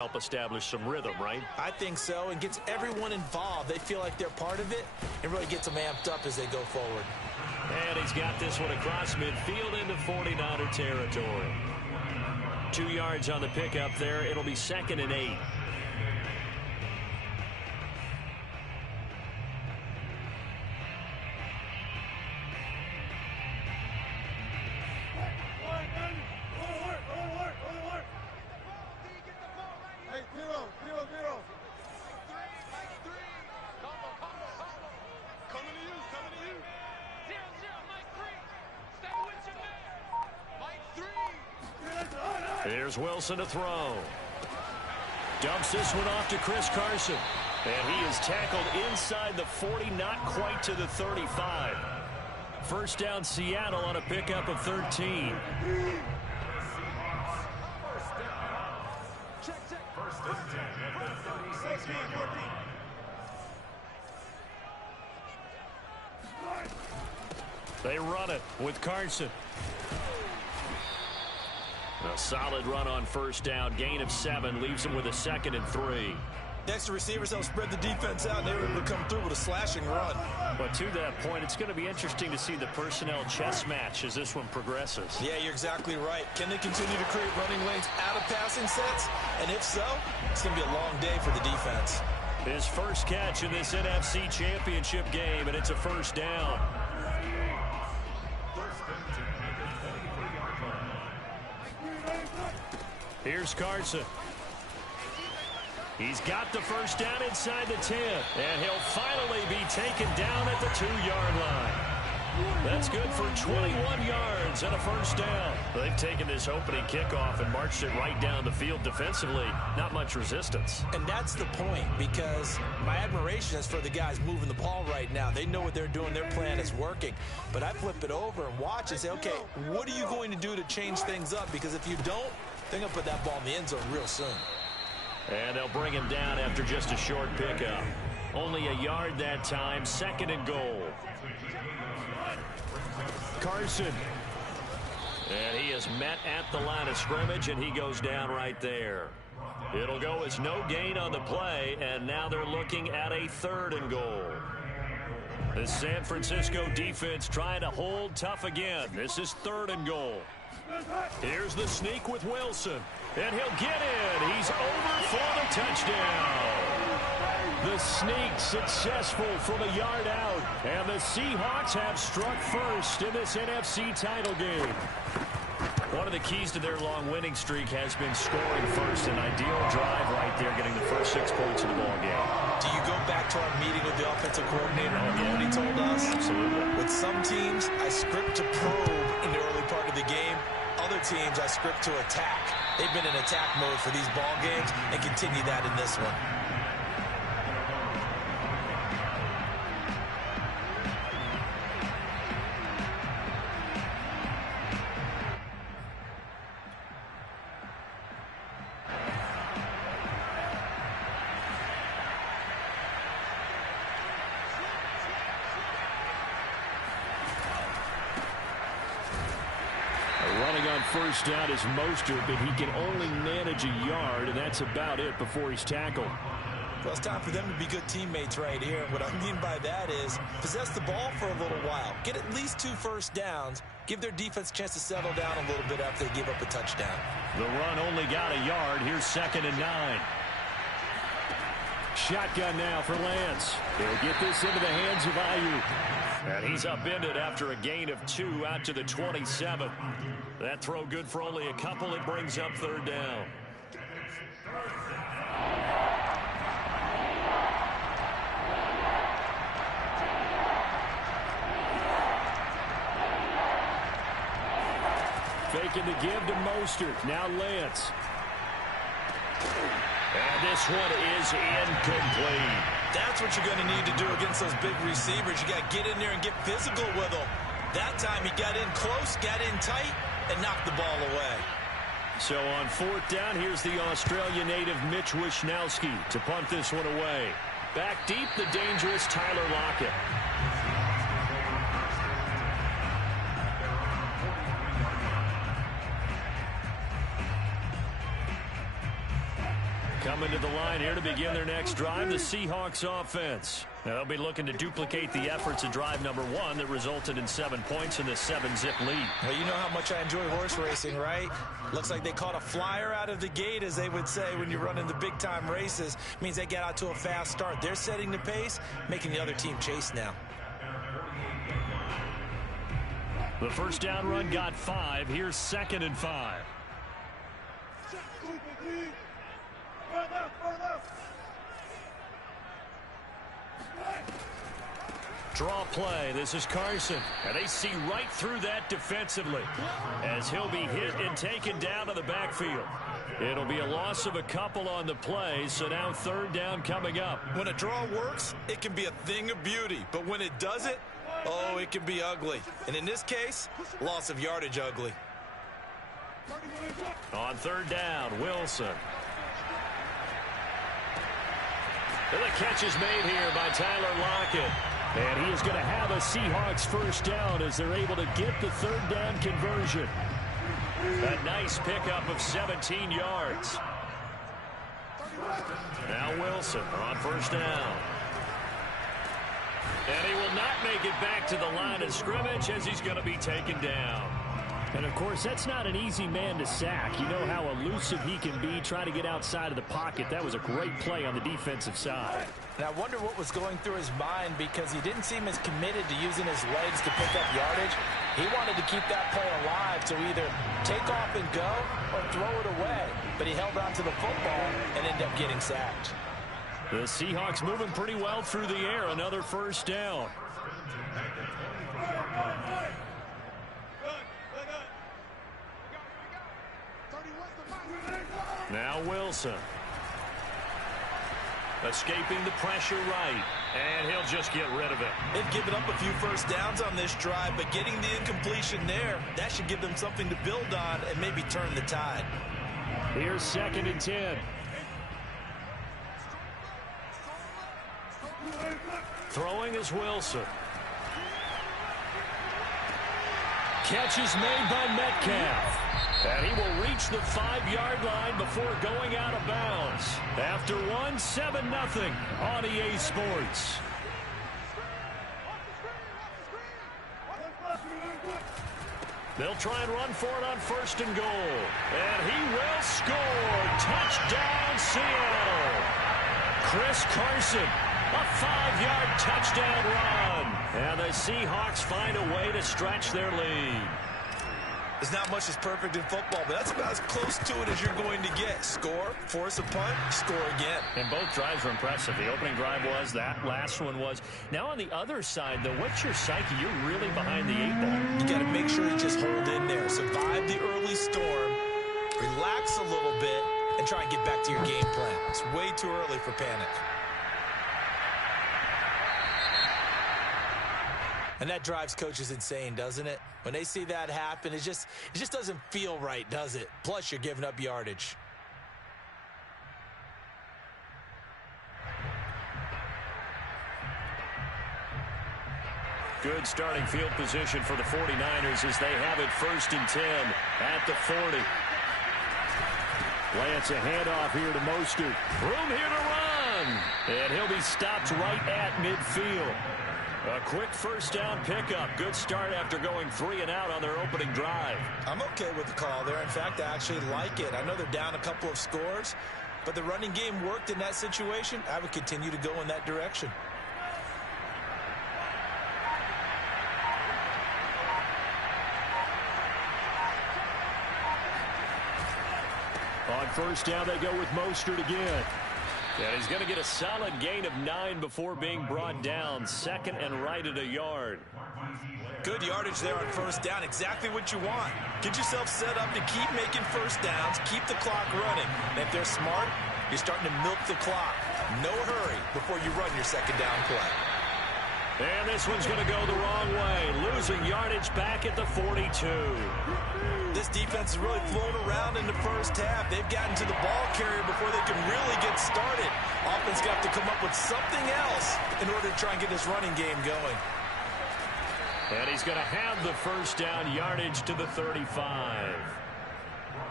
Help establish some rhythm, right? I think so, and gets everyone involved. They feel like they're part of it, and really gets them amped up as they go forward. And he's got this one across midfield into 49er territory. 2 yards on the pickup there. It'll be 2nd and 8. Here's Wilson to throw. Dumps this one off to Chris Carson. And he is tackled inside the 40, not quite to the 35. First down, Seattle on a pickup of 13. They run it with Carson. A solid run on first down. Gain of 7 leaves them with a 2nd and 3. Next to receivers, they'll spread the defense out, and they were able to come through with a slashing run. But to that point, it's going to be interesting to see the personnel chess match as this one progresses. Yeah, you're exactly right. Can they continue to create running lanes out of passing sets? And if so, it's going to be a long day for the defense. His first catch in this NFC Championship game, and it's a first down. Here's Carson. He's got the first down inside the 10, and he'll finally be taken down at the 2-yard line. That's good for 21 yards and a first down. They've taken this opening kickoff and marched it right down the field defensively. Not much resistance. And that's the point, because my admiration is for the guys moving the ball right now. They know what they're doing. Their plan is working. But I flip it over and watch and say, okay, what are you going to do to change things up? Because if you don't, they're going to put that ball in the end zone real soon. And they'll bring him down after just a short pickup. Only a yard that time, 2nd and goal. Carson. And he is met at the line of scrimmage, and he goes down right there. It'll go as no gain on the play, and now they're looking at a 3rd and goal. The San Francisco defense trying to hold tough again. This is 3rd and goal. Here's the sneak with Wilson. And he'll get in. He's over for the touchdown. The sneak successful from a yard out. And the Seahawks have struck first in this NFC title game. One of the keys to their long winning streak has been scoring first. An ideal drive right there, getting the first 6 points of the ball game. Do you go back to our meeting with the offensive coordinator and what he told us? Absolutely. With some teams, I script to probe in the early part of the game. Other teams, I script to attack. They've been in attack mode for these ball games and continue that in this one. First down is Mostert, but he can only manage a yard, and that's about it before he's tackled. Well, it's time for them to be good teammates right here. What I mean by that is possess the ball for a little while. Get at least 2 first downs. Give their defense a chance to settle down a little bit after they give up a touchdown. The run only got a yard. Here's 2nd and 9. Shotgun now for Lance. He'll get this into the hands of Ayuk. And he's upended after a gain of 2 out to the 27. That throw good for only a couple. It brings up 3rd down. Faking the give to Mostert. Now Lance. And this one is incomplete. That's what you're going to need to do against those big receivers. You got to get in there and get physical with them. That time he got in close, got in tight, and knocked the ball away. So on 4th down, here's the Australia native Mitch Wishnowsky to punt this one away. Back deep, the dangerous Tyler Lockett. Coming to the line here to begin their next drive, the Seahawks offense. Now, they'll be looking to duplicate the efforts of drive number 1 that resulted in 7 points in the 7-zip lead. Well, you know how much I enjoy horse racing, right? Looks like they caught a flyer out of the gate, as they would say when you're running the big-time races. Means they get out to a fast start. They're setting the pace, making the other team chase now. The first down run got 5. Here's 2nd and 5. Draw play. This is Carson. And they see right through that defensively as he'll be hit and taken down to the backfield. It'll be a loss of a couple on the play, so now 3rd down coming up. When a draw works, it can be a thing of beauty. But when it doesn't, oh, it can be ugly. And in this case, loss of yardage ugly. On 3rd down, Wilson. And the catch is made here by Tyler Lockett. And he is going to have a Seahawks first down as they're able to get the 3rd down conversion. A nice pickup of 17 yards. Now Wilson on 1st down. And he will not make it back to the line of scrimmage as he's going to be taken down. And, of course, that's not an easy man to sack. You know how elusive he can be, trying to get outside of the pocket. That was a great play on the defensive side. And I wonder what was going through his mind, because he didn't seem as committed to using his legs to pick up yardage. He wanted to keep that play alive to either take off and go or throw it away. But he held on to the football and ended up getting sacked. The Seahawks moving pretty well through the air. Another first down. Now Wilson. Escaping the pressure right. And he'll just get rid of it. They've given up a few first downs on this drive, but getting the incompletion there, that should give them something to build on and maybe turn the tide. Here's 2nd and 10. Throwing is Wilson. Catch is made by Metcalf. And he will reach the 5-yard line before going out of bounds. After 7-0 on EA Sports. They'll try and run for it on 1st and goal. And he will score. Touchdown, Seattle. Chris Carson, a 5-yard touchdown run. And the Seahawks find a way to stretch their lead. There's not much that's perfect in football, but that's about as close to it as you're going to get. Score, force a punt, score again. And both drives were impressive. The opening drive was, that last one was. Now on the other side, though, what's your psyche? You're really behind the 8-ball. You got to make sure you just hold in there. Survive the early storm, relax a little bit, and try and get back to your game plan. It's way too early for panic. And that drives coaches insane, doesn't it? When they see that happen, it just doesn't feel right, does it? Plus, you're giving up yardage. Good starting field position for the 49ers as they have it 1st and 10 at the 40. Lance, a handoff here to Mostert. Room here to run. And he'll be stopped right at midfield. A quick first down pickup. Good start after going 3 and out on their opening drive. I'm okay with the call there. In fact, I actually like it. I know they're down a couple of scores, but the running game worked in that situation. I would continue to go in that direction. On 1st down, they go with Mostert again. And he's going to get a solid gain of 9 before being brought down. 2nd and right at a yard. Good yardage there on 1st down. Exactly what you want. Get yourself set up to keep making first downs, keep the clock running. And if they're smart, you're starting to milk the clock. No hurry before you run your 2nd down play. And this one's going to go the wrong way. Losing yardage back at the 42. This defense is really flown around in the first half. They've gotten to the ball carrier before they can really get started. Offense got to come up with something else in order to try and get this running game going. And he's going to have the first down, yardage to the 35.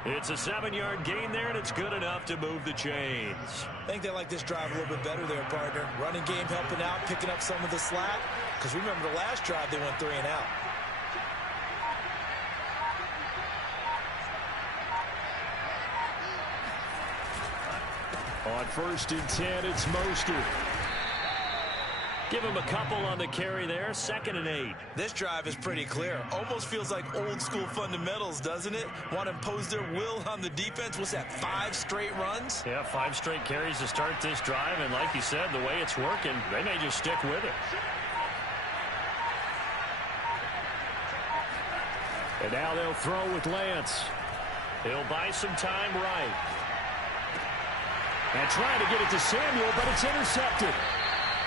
It's a 7-yard gain there, and it's good enough to move the chains. I think they like this drive a little bit better there, partner. Running game helping out, picking up some of the slack. Because remember the last drive, they went 3 and out. On 1st and 10, it's Mostert. Give him a couple on the carry there. 2nd and 8. This drive is pretty clear. Almost feels like old school fundamentals, doesn't it? Want to impose their will on the defense. What's that, 5 straight runs? Yeah, 5 straight carries to start this drive. And like you said, the way it's working, they may just stick with it. And now they'll throw with Lance. He'll buy some time right. And trying to get it to Samuel, but it's intercepted.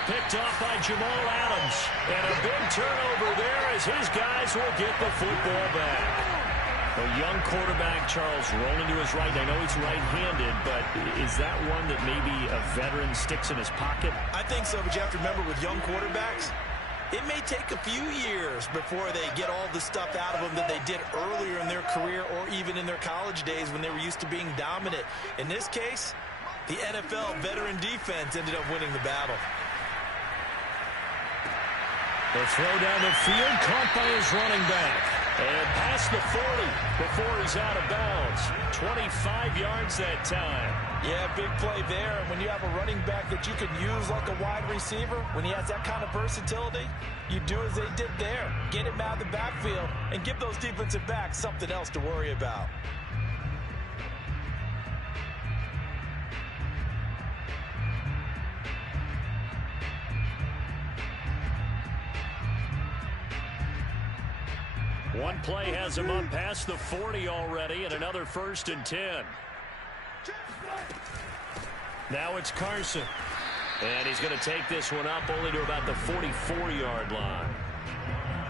Picked off by Jamal Adams. And a big turnover there as his guys will get the football back. A young quarterback, Charles, rolling to his right. I know he's right-handed, but is that one that maybe a veteran sticks in his pocket? I think so, but you have to remember with young quarterbacks, it may take a few years before they get all the stuff out of them that they did earlier in their career or even in their college days when they were used to being dominant. In this case, the NFL veteran defense ended up winning the battle. The throw down the field, caught by his running back. And past the 40 before he's out of bounds. 25 yards that time. Yeah, big play there. And when you have a running back that you can use like a wide receiver, when he has that kind of versatility, you do as they did there. Get him out of the backfield and give those defensive backs something else to worry about. One play has him up past the 40 already, and another 1st and 10. Now it's Carson. And he's going to take this one up only to about the 44-yard line.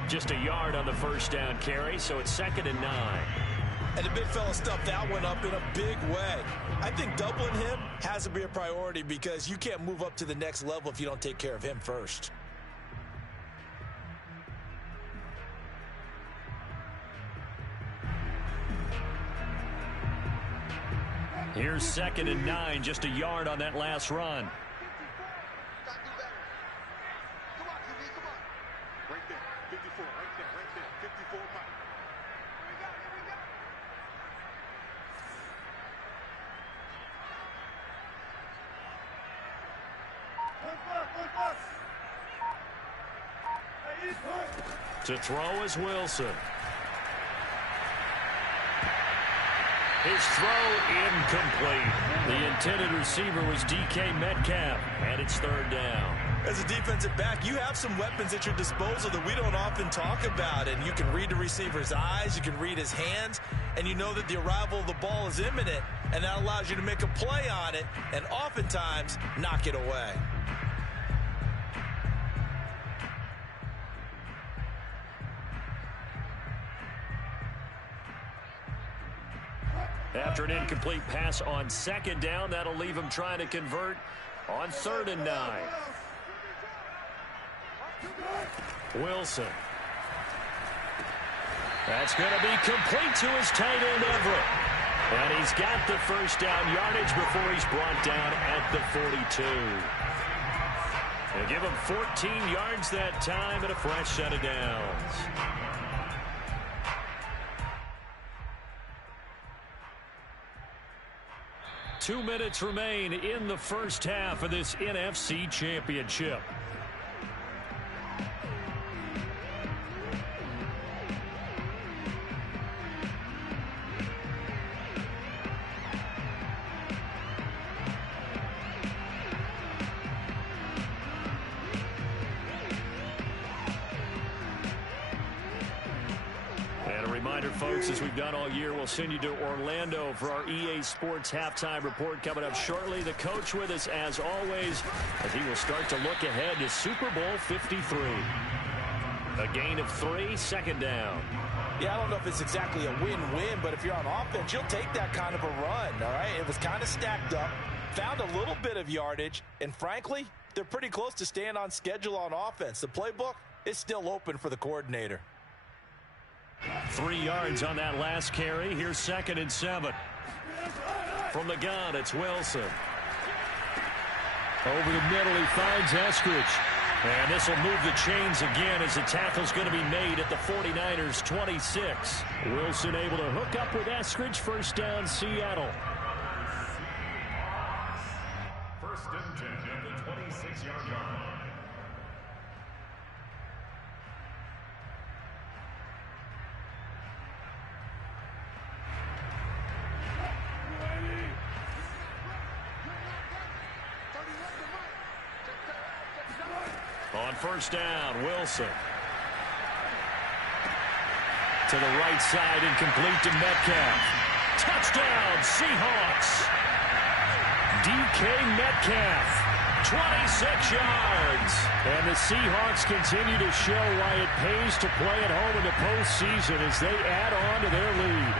Just a yard on the first down carry, so it's 2nd and 9. And the big fella stuffed that one up in a big way. I think doubling him has to be a priority because you can't move up to the next level if you don't take care of him first. Here's 2nd and 9, just a yard on that last run. To throw is Wilson. His throw incomplete. The intended receiver was DK Metcalf, and it's 3rd down. As a defensive back, you have some weapons at your disposal that we don't often talk about. And you can read the receiver's eyes, you can read his hands, and you know that the arrival of the ball is imminent, and that allows you to make a play on it and oftentimes knock it away. After an incomplete pass on 2nd down, that'll leave him trying to convert on 3rd and 9. Wilson. That's going to be complete to his tight end, Everett. And he's got the first down yardage before he's brought down at the 42. They'll give him 14 yards that time and a fresh set of downs. Two minutes remain in the first half of this NFC Championship. Folks, as we've done all year, we'll send you to Orlando for our EA Sports halftime report coming up shortly. The coach with us, as always, as he will start to look ahead to Super Bowl 53. A gain of 3, 2nd down. Yeah, I don't know if it's exactly a win-win, but if you're on offense, you'll take that kind of a run, all right? It was kind of stacked up, found a little bit of yardage, and frankly, they're pretty close to staying on schedule on offense. The playbook is still open for the coordinator. 3 yards on that last carry. Here's 2nd and 7. From the gun, it's Wilson. Over the middle, he finds Eskridge. And this will move the chains again as the tackle's going to be made at the 49ers 26. Wilson able to hook up with Eskridge. First down, Seattle. First and 10 at the 26-yard line. On first down, Wilson. To the right side, incomplete to Metcalf. Touchdown, Seahawks. DK Metcalf, 26 yards. And the Seahawks continue to show why it pays to play at home in the postseason as they add on to their lead.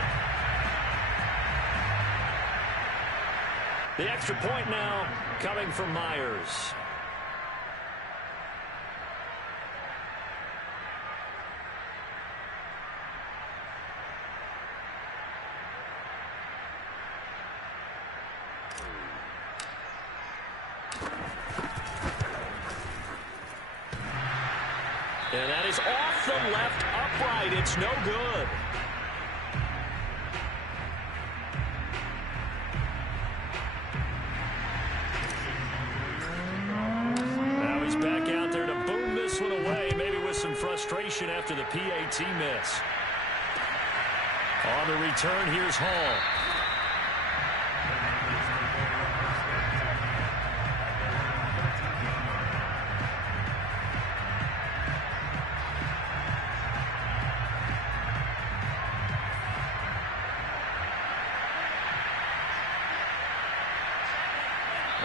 The extra point now coming from Myers. And that is off the left upright. It's no good. Now he's back out there to boom this one away, maybe with some frustration after the PAT miss. On the return, here's Hall.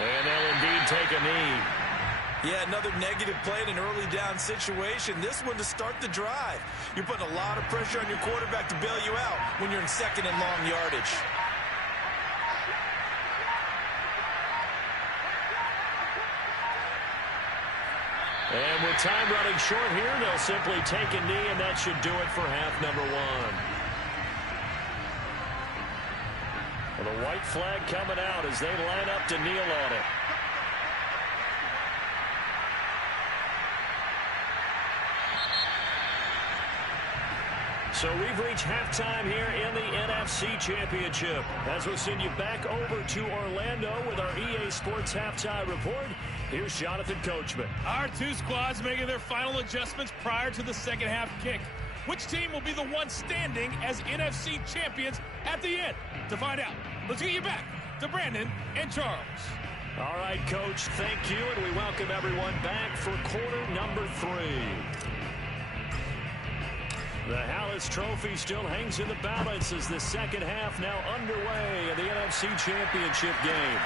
And they'll indeed take a knee. Yeah, another negative play in an early down situation. This one to start the drive. You're putting a lot of pressure on your quarterback to bail you out when you're in 2nd and long yardage. And with time running short here, they'll simply take a knee, and that should do it for half number 1. Well, the white flag coming out as they line up to kneel on it. So we've reached halftime here in the NFC Championship. As we'll send you back over to Orlando with our EA Sports Halftime Report, here's Jonathan Coachman. Our two squads making their final adjustments prior to the second half kick. Which team will be the one standing as NFC champions at the end? To find out, let's get you back to Brandon and Charles. All right, Coach, thank you, and we welcome everyone back for quarter number 3. The Hallis Trophy still hangs in the balance as the second half now underway in the NFC Championship game.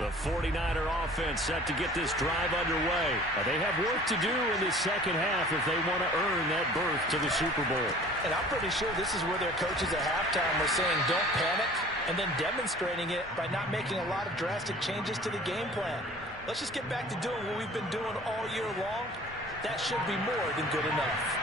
The 49er offense set to get this drive underway. They have work to do in the second half if they want to earn that berth to the Super Bowl. And I'm pretty sure this is where their coaches at halftime were saying don't panic, and then demonstrating it by not making a lot of drastic changes to the game plan. Let's just get back to doing what we've been doing all year long. That should be more than good enough.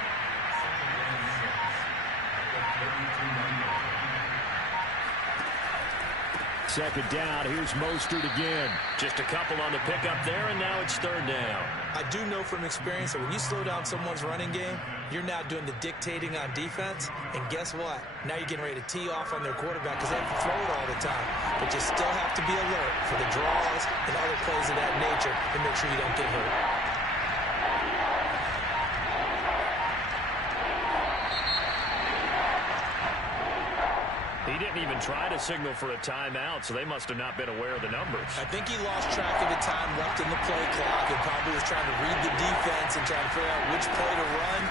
Second down, here's Mostert again. Just a couple on the pickup there, and now it's 3rd down. I do know from experience that when you slow down someone's running game, you're now doing the dictating on defense, and guess what? Now you're getting ready to tee off on their quarterback because they have to throw it all the time. But you still have to be alert for the draws and other plays of that nature to make sure you don't get hurt. He didn't even try to signal for a timeout, so they must have not been aware of the numbers. I think he lost track of the time left in the play clock and probably was trying to read the defense and trying to figure out which play to run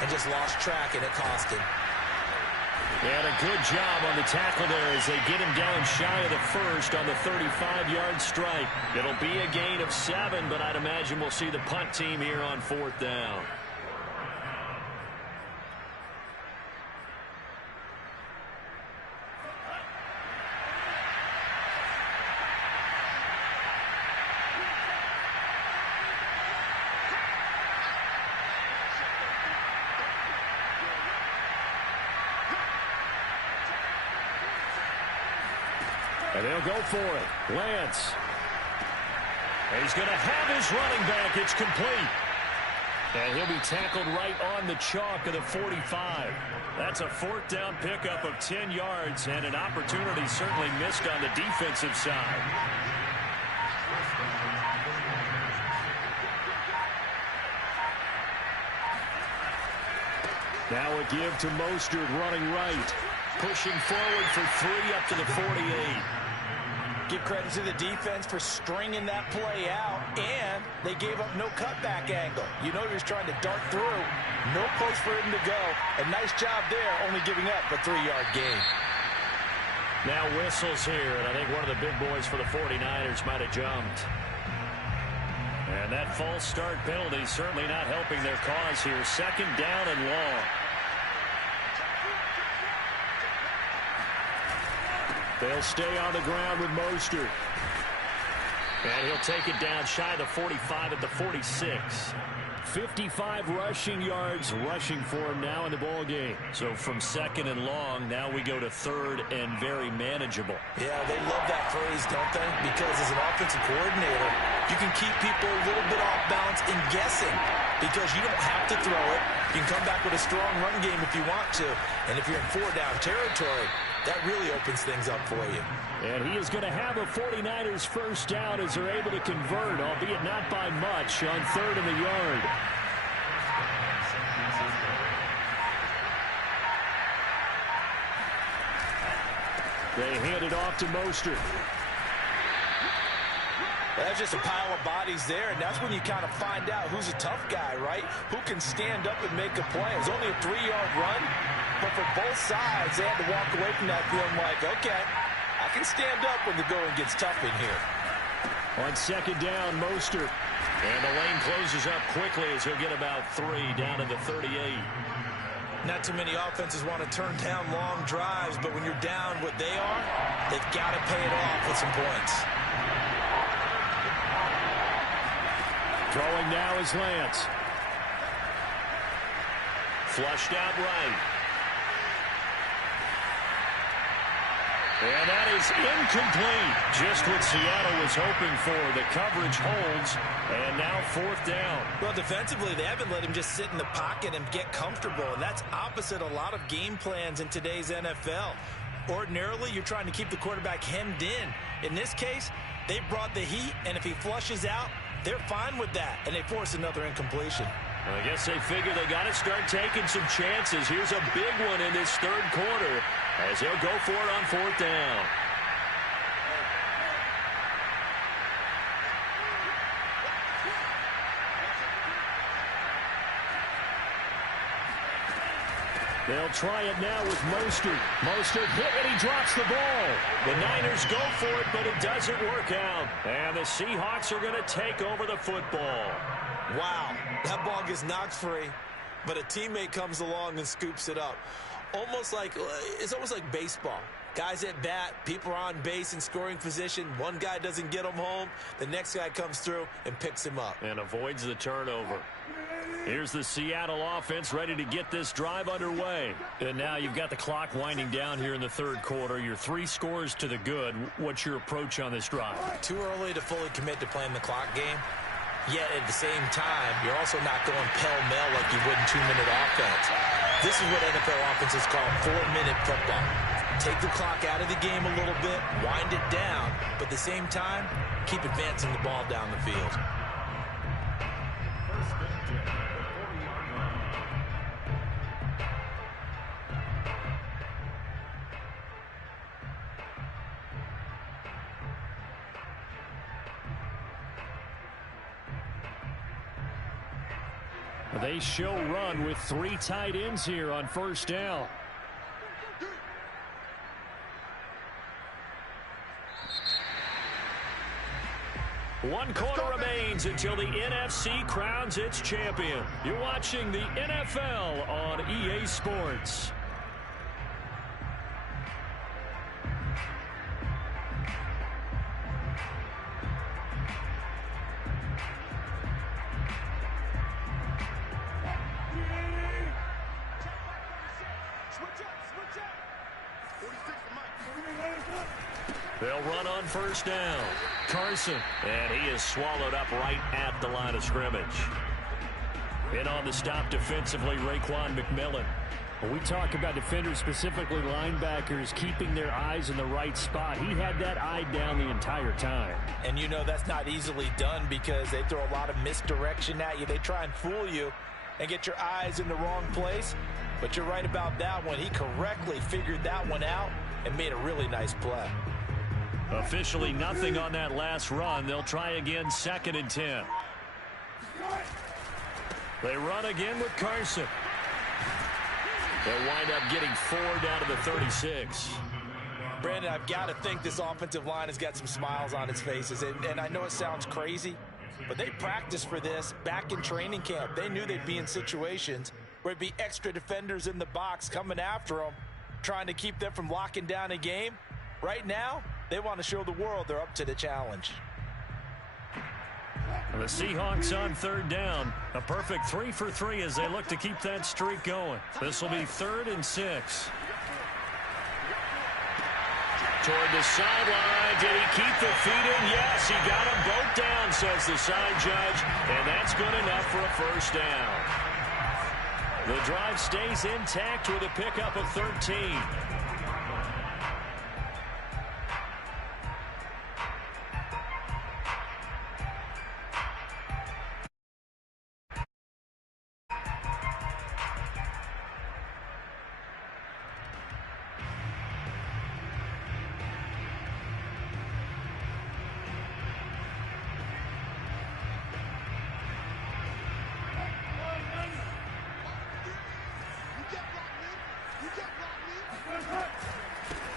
and just lost track, and it cost him. And a good job on the tackle there as they get him down shy of the first on the 35-yard strike. It'll be a gain of 7, but I'd imagine we'll see the punt team here on 4th down. And they'll go for it. Lance. And he's going to have his running back. It's complete. And he'll be tackled right on the chalk of the 45. That's a 4th down pickup of 10 yards and an opportunity certainly missed on the defensive side. Now a give to Mostert running right. Pushing forward for 3 up to the 48. Give credit to the defense for stringing that play out, and they gave up no cutback angle. You know he was trying to dart through. No place for him to go. A nice job there, only giving up a 3-yard gain. Now whistles here, and I think one of the big boys for the 49ers might have jumped. And that false start penalty certainly not helping their cause here. 2nd down and long. They'll stay on the ground with Mostert. And he'll take it down shy of the 45 at the 46. 55 rushing yards rushing for him now in the ball game. So from 2nd and long, now we go to 3rd and very manageable. Yeah, they love that phrase, don't they? Because as an offensive coordinator, you can keep people a little bit off balance and guessing because you don't have to throw it. You can come back with a strong run game if you want to. And if you're in 4-down territory, that really opens things up for you. And he is going to have a 49ers first down as they're able to convert, albeit not by much, on 3rd and the yard. They hand it off to Mostert. That's just a pile of bodies there, and that's when you kind of find out who's a tough guy, right? Who can stand up and make a play. It was only a 3-yard run, but for both sides, they had to walk away from that feeling like, okay, I can stand up when the going gets tough in here. On 2nd down, Mostert. And the lane closes up quickly as he'll get about 3 down to the 38. Not too many offenses want to turn down long drives, but when you're down what they are, they've got to pay it off with some points. Throwing now is Lance. Flushed out right. And that is incomplete. Just what Seattle was hoping for. The coverage holds, and now 4th down. Well, defensively, they haven't let him just sit in the pocket and get comfortable, and that's opposite a lot of game plans in today's NFL. Ordinarily, you're trying to keep the quarterback hemmed in. In this case, they brought the heat, and if he flushes out, they're fine with that, and they force another incompletion. I guess they figure they got to start taking some chances. Here's a big one in this 3rd quarter as they'll go for it on 4th down. They'll try it now with Mostert. Mostert hit and he drops the ball. The Niners go for it, but it doesn't work out. And the Seahawks are going to take over the football. Wow, that ball gets knocked free, but a teammate comes along and scoops it up. It's almost like baseball. Guys at bat, people are on base in scoring position. One guy doesn't get him home. The next guy comes through and picks him up. And avoids the turnover. Here's the Seattle offense ready to get this drive underway. And now you've got the clock winding down here in the 3rd quarter. You're 3 scores to the good. What's your approach on this drive? Too early to fully commit to playing the clock game. Yet at the same time, you're also not going pell-mell like you would in 2-minute offense. This is what NFL offenses call 4-minute football. Take the clock out of the game a little bit, wind it down, but at the same time, keep advancing the ball down the field. They show run with 3 tight ends here on 1st down. 1 quarter remains until the NFC crowns its champion. You're watching the NFL on EA Sports. They'll run on first down. Carson. And he is swallowed up right at the line of scrimmage. In on the stop defensively, Raekwon McMillan. When we talk about defenders, specifically linebackers, keeping their eyes in the right spot, he had that eye down the entire time. And you know that's not easily done because they throw a lot of misdirection at you. They try and fool you and get your eyes in the wrong place. But you're right about that one. He correctly figured that one out and made a really nice play. Officially nothing on that last run. They'll try again, 2nd and 10. They run again with Carson. They'll wind up getting 4 down to the 36. Brandon, I've got to think this offensive line has got some smiles on its faces. And I know it sounds crazy, but they practiced for this back in training camp. They knew they'd be in situations where it'd be extra defenders in the box coming after them, trying to keep them from locking down a game. Right now, they want to show the world they're up to the challenge. The Seahawks on 3rd down. A perfect 3 for 3 as they look to keep that streak going. This will be 3rd and 6. Toward the sideline. Did he keep the feet in? Yes, he got them both down, says the side judge. And that's good enough for a first down. The drive stays intact with a pickup of 13.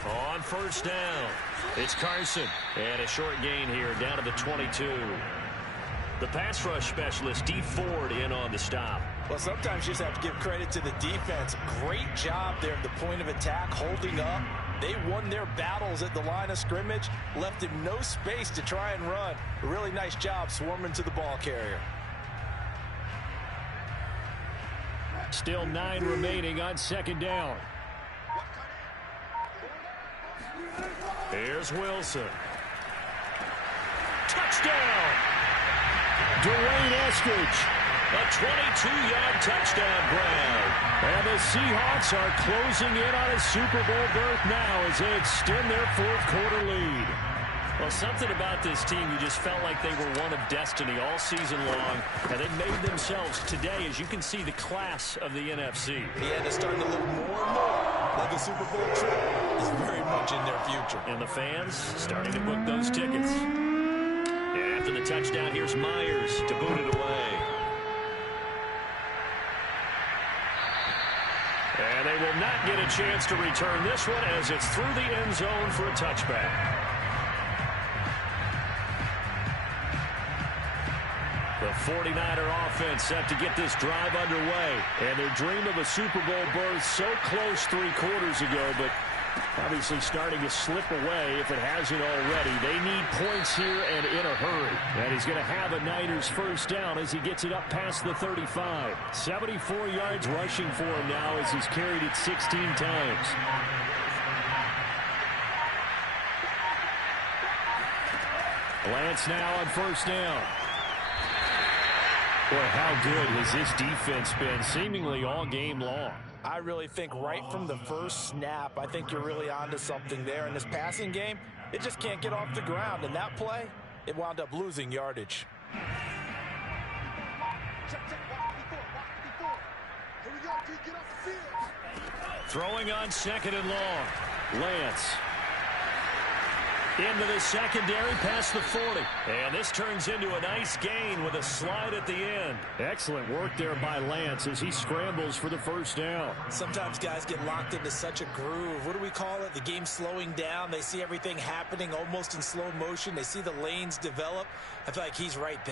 On first down, it's Carson. And a short gain here down to the 22. The pass rush specialist, D. Ford, in on the stop. Well, sometimes you just have to give credit to the defense. Great job there at the point of attack, holding up. They won their battles at the line of scrimmage, left him no space to try and run. A really nice job swarming to the ball carrier. Still 9 remaining on 2nd down. Here's Wilson. Touchdown! Dwayne Eskridge. A 22-yard touchdown grab. And the Seahawks are closing in on a Super Bowl berth now as they extend their 4th quarter lead. Well, something about this team, you just felt like they were one of destiny all season long, and they made themselves today, as you can see, the class of the NFC. Yeah, they're starting to look more and more like a Super Bowl trip is very much in their future. And the fans starting to book those tickets. And after the touchdown, here's Myers to boot it away. And they will not get a chance to return this one as it's through the end zone for a touchback. The 49er offense set to get this drive underway. And their dream of a Super Bowl berth so close 3 quarters ago, but obviously starting to slip away if it hasn't already. They need points here and in a hurry. And he's going to have a Niners first down as he gets it up past the 35. 74 yards rushing for him now as he's carried it 16 times. Lance now on first down. Boy, how good has this defense been seemingly all game long? I really think right from the first snap, I think you're really onto something there. In this passing game, it just can't get off the ground. And that play, it wound up losing yardage. Throwing on 2nd and long. Lance. Into the secondary past the 40. And this turns into a nice gain with a slide at the end. Excellent work there by Lance as he scrambles for the first down. Sometimes guys get locked into such a groove. What do we call it? The game slowing down. They see everything happening almost in slow motion. They see the lanes develop. I feel like he's right there.